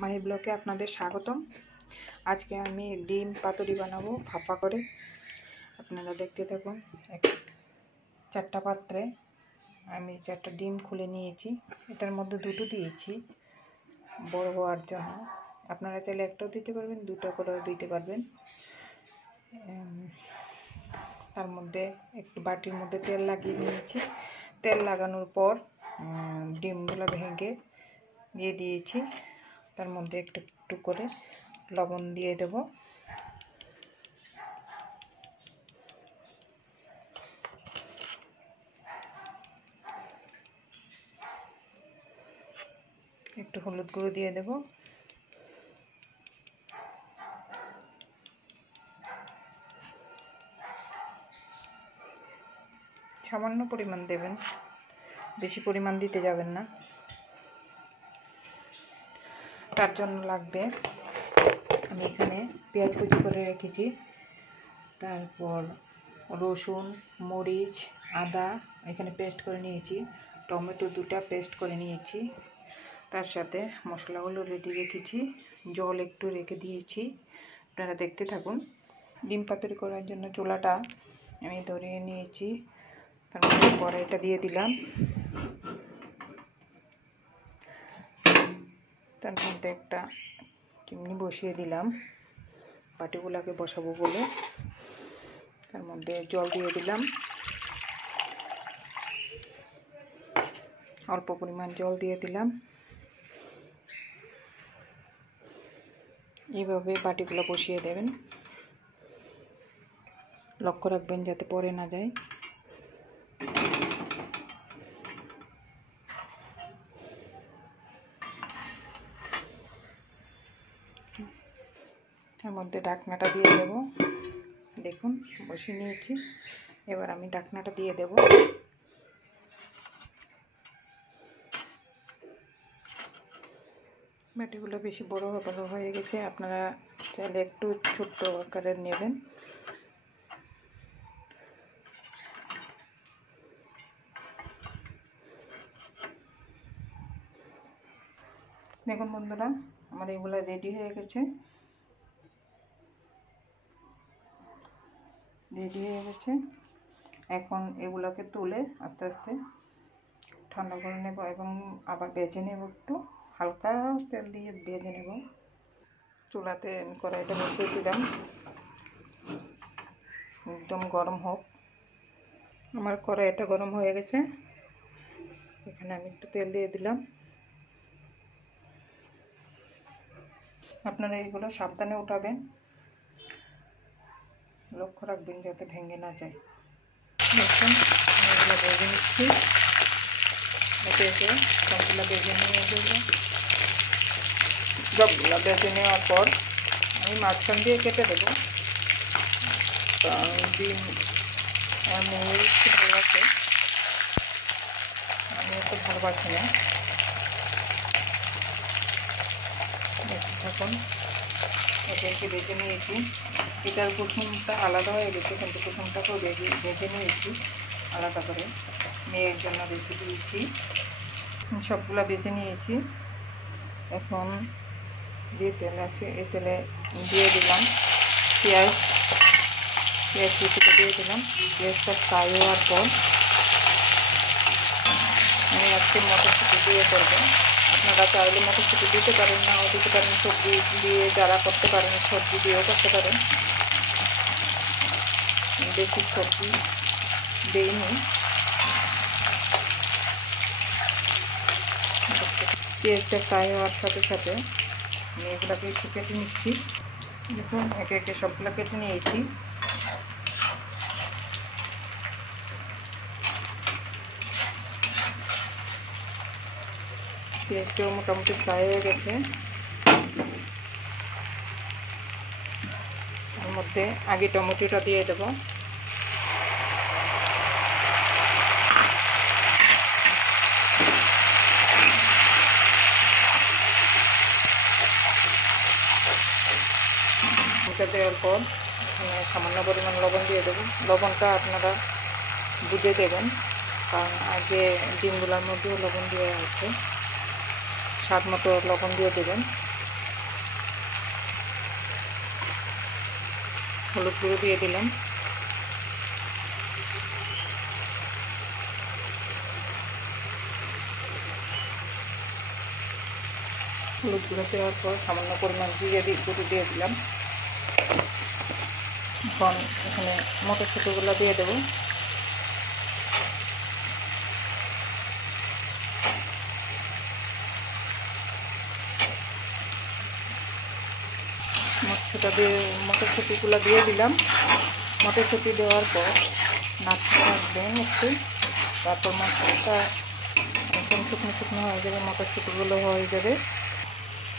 মাহি ব্লগে আপনাদের স্বাগতম। আজকে আমি ডিম পাতুরি বানাবো ভাপা করে। আপনারা দেখতে থাকুন। চারটা পাত্রে আমি 4টা ডিম খুলে নিয়েছি। এটার মধ্যে দুটো দিয়েছি বড় হওয়ার জন্য। আপনারা চাইলে একটাও দিতে পারবেন, দুটো করেও দিতে পারবেন। তার মধ্যে একটু বাটির মধ্যে তেল লাগিয়ে নিয়েছি। তেল লাগানোর পর ডিমগুলো ভেঙে দিয়ে দিয়েছি। তার মধ্যে একটু একটু করে লবণ দিয়ে দেব। একটু হলুদ গুঁড়ো দিয়ে দেব। সামান্য পরিমাণ দেবেন, বেশি পরিমাণ দিতে যাবেন না। তার জন্য লাগবে, আমি এখানে পেঁয়াজ কুচি করে রেখেছি, তারপর রসুন, মরিচ, আদা এখানে পেস্ট করে নিয়েছি, টমেটো 2টা পেস্ট করে নিয়েছি। তার সাথে মশলাগুলো রেডি রেখেছি, জল একটু রেখে দিয়েছি। আপনারা দেখতে থাকুন। ডিম পাতুরি করার জন্য চুলাটা আমি ধরিয়ে নিয়েছি। তারপরে কড়াইটা দিয়ে দিলাম। তার মধ্যে একটা চিমনি বসিয়ে দিলাম বাটিগুলোকে বসাবো বলে। তার মধ্যে জল দিয়ে দিলাম, অল্প পরিমাণ জল দিয়ে দিলাম। এইভাবে বাটিগুলো বসিয়ে দেবেন, লক্ষ্য রাখবেন যাতে পড়ে না যায়। তার মধ্যে ঢাকনাটা দিয়ে দেব। দেখুন বসিয়ে নিয়েছি, এবার আমি ঢাকনাটা দিয়ে দেব। বাটিগুলো বেশি বড় হয়ে গেছে, আপনারা চাইলে একটু ছোট্ট আকারের নেবেন। দেখুন বন্ধুরা, আমার এগুলো রেডি হয়ে গেছে। এখন এগুলোকে তুলে আস্তে আস্তে ঠান্ডা করে নেব এবং আবার ভেজে নেব। একটু হালকা তেল দিয়ে ভেজে নেব। চুলাতে কড়াইটা বসিয়ে দিলাম, একদম গরম হোক। আমার কড়াইটা গরম হয়ে গেছে, এখানে আমি একটু তেল দিয়ে দিলাম। আপনারা এগুলো সাবধানে উঠাবেন, লক্ষ্য রাখবেন যাতে ভেঙে না যায়। দেখুন এগুলো ভেজে নিচ্ছি, এতে সবগুলো ভেজে নিয়ে দেবো। সবগুলো ভেজে নেওয়ার পর আমি মাঝখান দিয়ে কেটে দেবো। ডিম মুড়ি খুব ভালো আছে, আমি একটু ভালোবাসি না। এখন এটাকে ভেজে নিয়েছি। এটার কুসুমটা আলাদা হয়ে গেছে, কিন্তু কুসুমটাকেও ভেজে নিয়েছি আলাদা করে, মেয়ের জন্য রেখে দিয়েছি। সবগুলো ভেজে নিয়েছি। এখন যে তেল আছে এই তেলে দিয়ে দিলাম পেঁয়াজ কুচিটা দিয়ে দিলাম। পেঁয়াজটা ফ্রাই হওয়ার পর আমি আজকে মটরশুঁটি দিয়ে করবো। আপনারা চাইলে মটরশুঁটি দিতে পারেন, নাও দিতে পারেন। সবজি দিয়ে যারা করতে পারেন সবজি দিয়েও করতে পারেন। বেশি সবজি দিইনি। পেঁয়াজটা ফ্রাই হওয়ার সাথে সাথে আমি এগুলোকে একটু কেটে নিচ্ছি। দেখুন একে একে সবগুলো কেটে নিয়েছি। পেঁয়াজটাও মোটামুটি ফ্রাই হয়ে গেছে। তার মধ্যে আগে টমেটোটা দিয়ে দেবো। এটা দেওয়ার পর সামান্য পরিমাণ লবণ দিয়ে দেবো। লবণটা আপনারা বুঝে দেবেন, কারণ আগে ডিমগুলোর মধ্যেও লবণ দেওয়া আছে। স্বাদ মতো লবণ দিয়ে দেবেন। হলুদ গুঁড়ো দিয়ে দিলাম, হলুদ গুঁড়ো দেওয়ার পর সামান্য পরিমাণ জিরে গুঁড়ো দিয়ে দিলাম। এখন এখানে মটরশুঁটিগুলো দিয়ে দেবো। মটরশুঁটিগুলো দিয়ে দিলাম। মটরশুঁটি দেওয়ার পর নাড়তে থাকবেন একটু, তারপর মশলাটা একদম শুকনো শুকনো হয়ে যাবে, মটরশুঁটিগুলো হয়ে যাবে।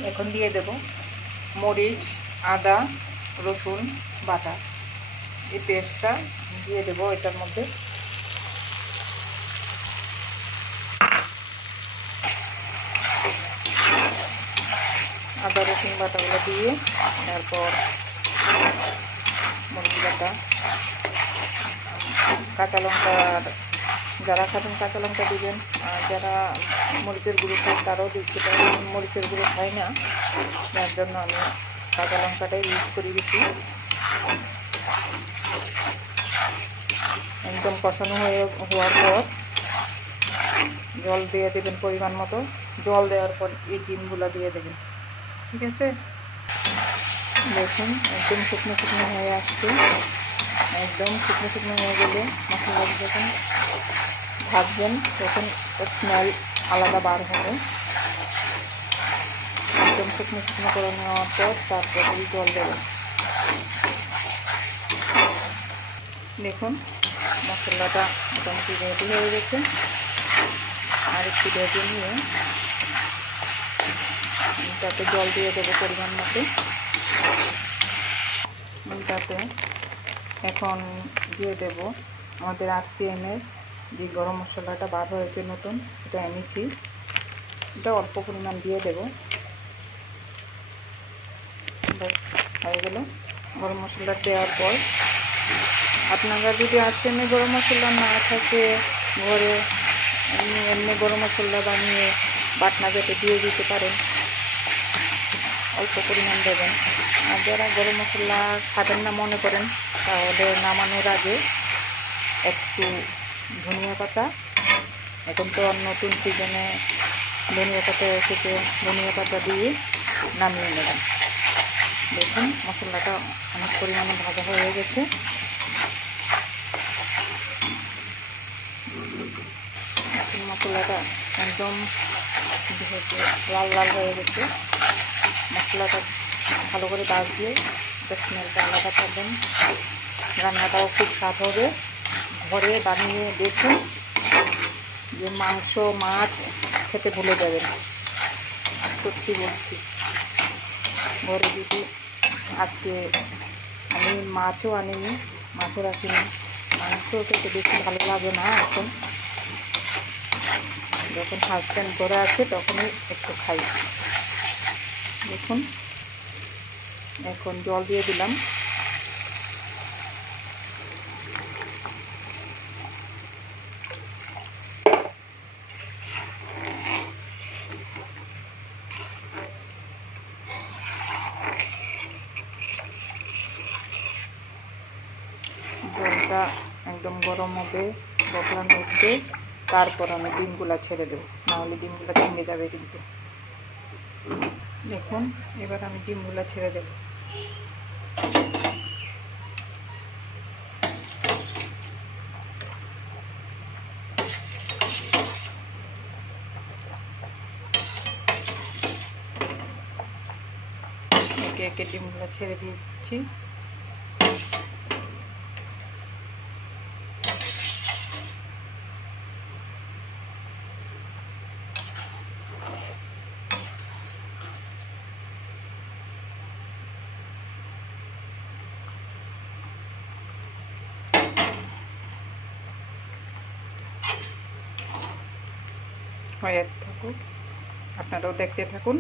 এখন দিয়ে দেব মরিচ, আদা, রসুন বাটা, এই পেস্টটা দিয়ে দেবো এটার মধ্যে। আদা রসুন বাটাগুলো দিয়ে তারপর মরিচ বাটা, কাঁচা লঙ্কা, যারা খাবেন কাঁচা লঙ্কা দিবেন, আর যারা মরিচের গুঁড়ো খায় তারাও দিতে পারেন। মরিচের গুঁড়ো খাই না, যার জন্য আমি কাঁচা লঙ্কাটাই ইউজ করি বেশি। একদম কষানো হওয়ার পর জল দিয়ে দেবেন পরিমাণ মতো। জল দেওয়ার পর এই ডিমগুলো দিয়ে দেবেন, ঠিক আছে? দেখুন একদম শুকনো শুকনো হয়ে আসছে। একদম শুকনো শুকনো হয়ে গেলে মশলা যখন ভাজবেন তখন স্মেল আলাদা বার হবে। একদম শুকনো শুকনো করে নেওয়ার পর তারপরে জল দেবেন। দেখুন মশলাটা মোটামুটি রেডি হয়ে গেছে। আর একটু ভেজে নিয়ে তাতে জল দিয়ে দেবো পরিমাণ মতো। তাতে এখন দিয়ে দেব আমাদের RCM এর যে গরম মশলাটা বার হয়েছে নতুন, এটা এনেছি, এটা অল্প পরিমাণ দিয়ে দেব। ব্যাস হয়ে গেল। গরম মশলা দেওয়ার পর আপনারা যদি RCM এর গরম মশলা না থাকে ঘরে এমনি গরম মশলা বানিয়ে বাটনা বেটে দিয়ে দিতে পারেন, অল্প পরিমাণ দেবেন। আর যারা গরম মশলা খাবেন না মনে করেন তাহলে নামানোর আগে একটু ধনিয়া পাতা, এখন তো নতুন সিজনে ধনিয়া পাতা এসেছে, ধনিয়া পাতা দিয়ে নামিয়ে নেবেন। দেখুন মশলাটা অনেক পরিমাণে ভাজা হয়ে গেছে। মশলাটা একদম লাল লাল হয়ে গেছে। মশলাটা ভালো করে ভাজলে স্মেলটা আলাদা পাবেন, রান্নাটাও খুব স্বাদ হবে। ঘরে বানিয়ে দেখুন যে মাংস মাছ খেতে ভুলে যাবেন, সত্যি বলছি। ঘরে যদি আজকে আমি মাছও আনিনি, মাছও রাখিনি, মাংস খেতে বেশি ভালো লাগে না। এখন যখন হাজব্যান্ড ঘরে আসে তখনই একটু খাই। দেখুন এখন জল দিয়ে দিলাম। জলটা একদম গরম হবে, বকলান উঠবে, তারপর আমি ডিমগুলা ছেড়ে দেবো, নাহলে ডিমগুলা ভেঙে যাবে কিন্তু। দেখুন এবার আমি ডিমগুলা ছেড়ে দেবো। একে একে ডিমগুলা ছেড়ে দিচ্ছি। হয়ে থাকুক, আপনারাও দেখতে থাকুন।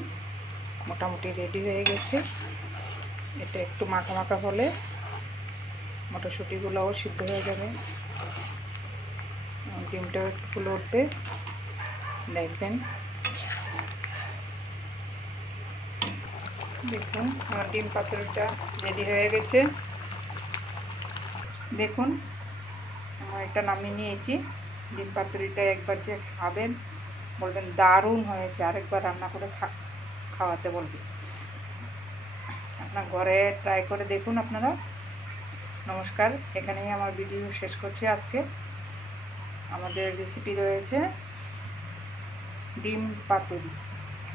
মোটামুটি রেডি হয়ে গেছে। এটা একটু মাখা মাখা হলে মটরশুঁটিগুলোও সিদ্ধ হয়ে যাবে, ডিমটাও একটু ফুলে উঠবে। দেখবেন, দেখুন আমার ডিম পাতুরিটা রেডি হয়ে গেছে। দেখুন আমার এটা নামিয়ে নিয়েছি। ডিম পাতুরিটা একবার যে খাবেন বলবেন দারুণ হয়েছে, আরেকবার রান্না করে খাওয়াতে বলবেন। আপনার ঘরে ট্রাই করে দেখুন আপনারা। নমস্কার, এখানেই আমার ভিডিও শেষ করছি আজকে। আমাদের রেসিপি রয়েছে ডিম পাতুরি,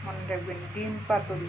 মনে রাখবেন ডিম পাতুরি।